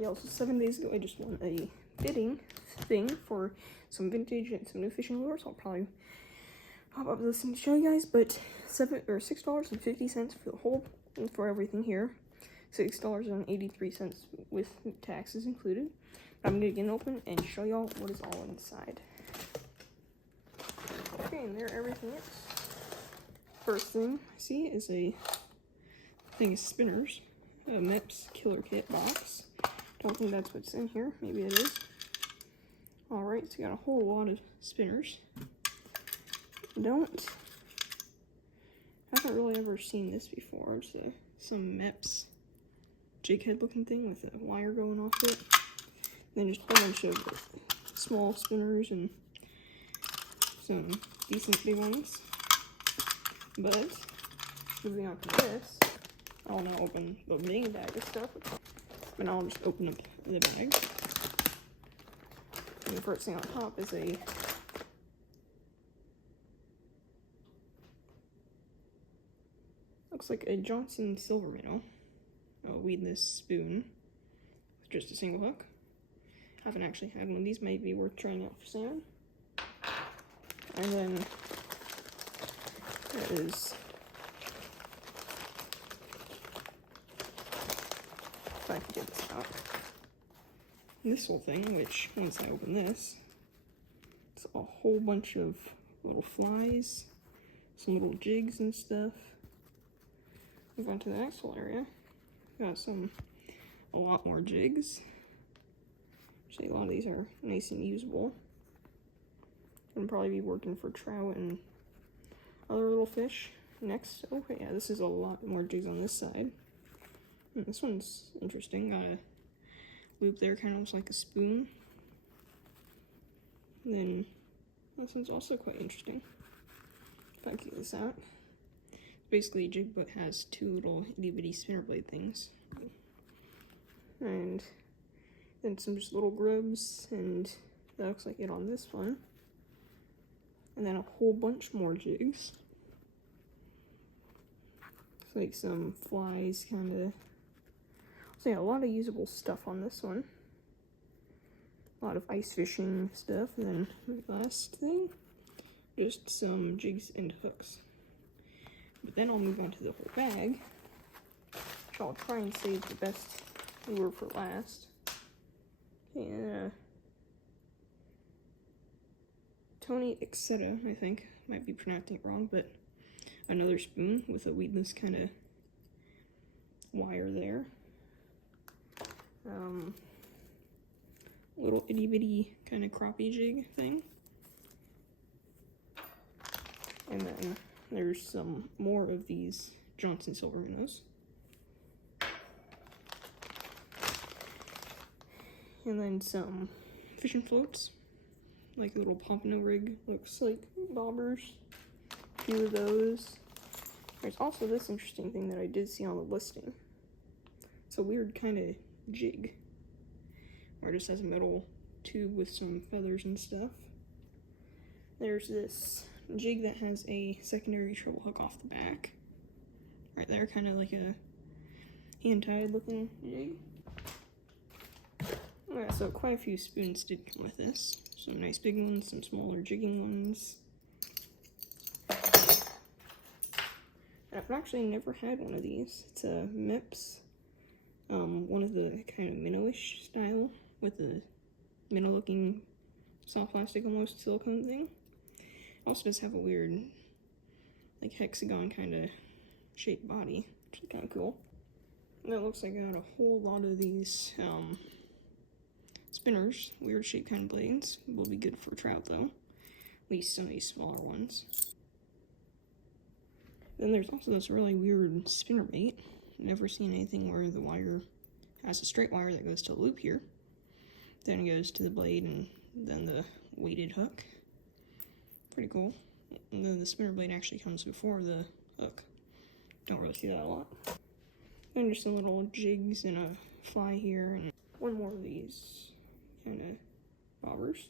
yeah, so 7 days ago I just won a bidding thing for some vintage and some new fishing lures. I'll probably pop up this thing to show you guys, but $6.50 for the whole, for everything here. $6.83 with taxes included. I'm gonna get it open and show y'all what is all inside. Okay, and there everything is. First thing I see is a thing of spinners. A Mepps Killer Kit box. Don't think that's what's in here. Maybe it is. Alright, so you got a whole lot of spinners. Haven't really ever seen this before. It's some Mepps jig head looking thing with a wire going off it. Then just a whole bunch of small spinners and some decent big ones. But moving on to this, I want to open the main bag of stuff. But now I'll just open up the bag. And the first thing on top is a looks like a Johnson Silver Minnow, a weedless spoon with just a single hook. Haven't actually had one of these, might be worth trying out for salmon. And then there is, if I can get this out, this whole thing, which once I open this, it's a whole bunch of little flies, some little jigs and stuff. Move on to the next whole area. Got a lot more jigs. Actually, a lot of these are nice and usable. Gonna probably be working for trout and other little fish. Next, okay, yeah, this is a lot more jigs on this side. This one's interesting. Got a loop there, kind of looks like a spoon. And then this one's also quite interesting. If I can get this out. Basically, a jig but has two little itty bitty spinner blade things. And then some just little grubs, and that looks like it on this one. And then a whole bunch more jigs. It's like some flies, kind of. So yeah, a lot of usable stuff on this one. A lot of ice fishing stuff. And then the last thing, just some jigs and hooks. But then I'll move on to the whole bag, which I'll try and save the best lure for last. Okay, Tony Excetta, I think. Might be pronouncing it wrong, but another spoon with a weedless kind of wire there. Little itty bitty kind of crappie jig thing. And then there's some more of these Johnson Silver Minnows. And then some fishing floats, like a little pompano rig, looks like bobbers. A few of those. There's also this interesting thing that I did see on the listing. It's a weird kind of jig, where it just has a metal tube with some feathers and stuff. There's this jig that has a secondary treble hook off the back. Right there, kind of like a hand-tied looking jig. Yeah, so quite a few spoons did come with this. Some nice big ones, some smaller jigging ones. I've actually never had one of these. It's a Mepps, one of the kind of minnowish style with the minnow looking soft plastic almost silicone thing. Also does have a weird like hexagon kind of shaped body, which is kind of cool. And it looks like I got a whole lot of these spinners, weird shaped kind of blades. Will be good for trout though, at least some of these smaller ones. Then there's also this really weird spinner bait. Never seen anything where the wire has a straight wire that goes to a loop here. Then it goes to the blade and then the weighted hook. Pretty cool. And then the spinner blade actually comes before the hook. Don't really see that a lot. Then just some little jigs and a fly here, and one more of these kind of bobbers.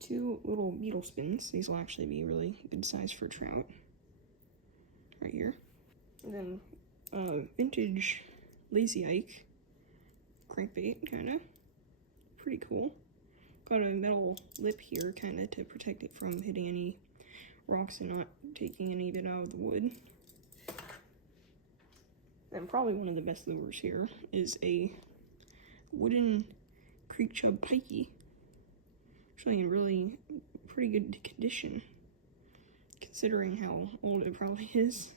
Two little beetle spins. These will actually be really good size for trout. Right here. And then vintage Lazy Ike crankbait, kind of. Pretty cool. Got a metal lip here, kind of, to protect it from hitting any rocks and not taking any of it out of the wood. And probably one of the best lures here is a wooden creek chub pikey. Actually in really pretty good condition, considering how old it probably is.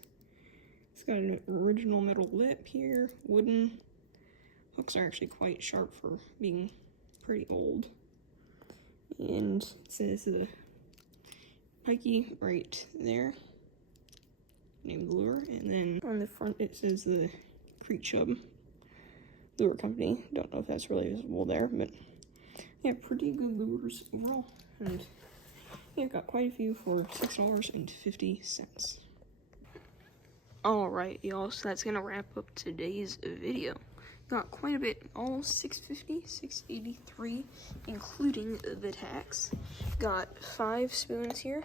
It's got an original metal lip here, wooden. Hooks are actually quite sharp for being pretty old. And it says the pikey right there, name of the lure, and then on the front it says the Creek Chub Lure Company. Don't know if that's really visible there, but yeah, pretty good lures overall. And yeah, got quite a few for $6.50. Alright, y'all, so that's gonna wrap up today's video. Got quite a bit, almost $6.50, $6.83, including the tax. Got 5 spoons here,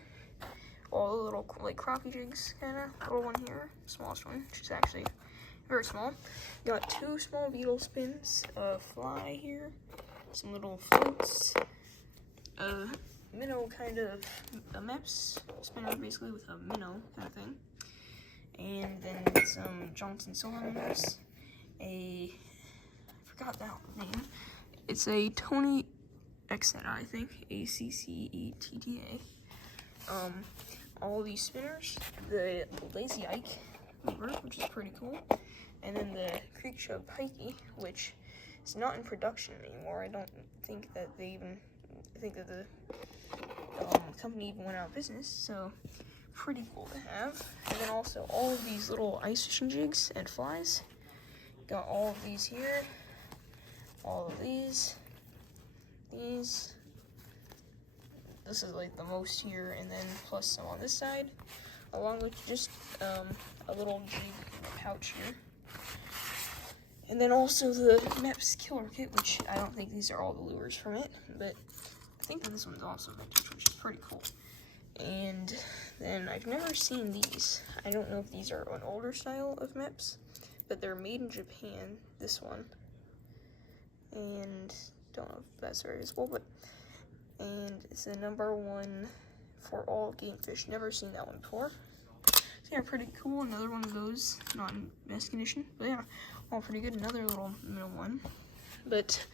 all the little like crappie jigs, kind of. Little one here, smallest one, which is actually very small. Got 2 small beetle spins, a fly here, some little floats, a minnow kind of, a MEPS spinner basically with a minnow kind of thing, and then some Johnson Solo minnows, I forgot that name. It's a Tony Accetta, I think, ACCETTA. All these spinners, the Lazy Ike lure, which is pretty cool, and then the Creek Chub Pikey, which is not in production anymore. I don't think that they even, I think that the company even went out of business, so pretty cool to have. And then also all of these little ice fishing jigs and flies. Got all of these here, all of these. This is like the most here, and then plus some on this side, along with just a little jig pouch here. And then also the MEPS Killer Kit, which I don't think these are all the lures from it, but I think that this one's also vintage, which is pretty cool. And then I've never seen these. I don't know if these are an older style of MEPS, but they're made in Japan, this one. And don't know if that's very visible, but and it's the #1 for all game fish. Never seen that one before. So yeah, pretty cool. Another one of those, not in best condition, but yeah, all pretty good. Another little middle one, but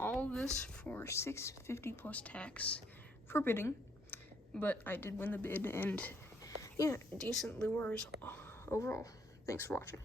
all this for $6.50 plus tax for bidding. But I did win the bid, and yeah, decent lures overall. Thanks for watching.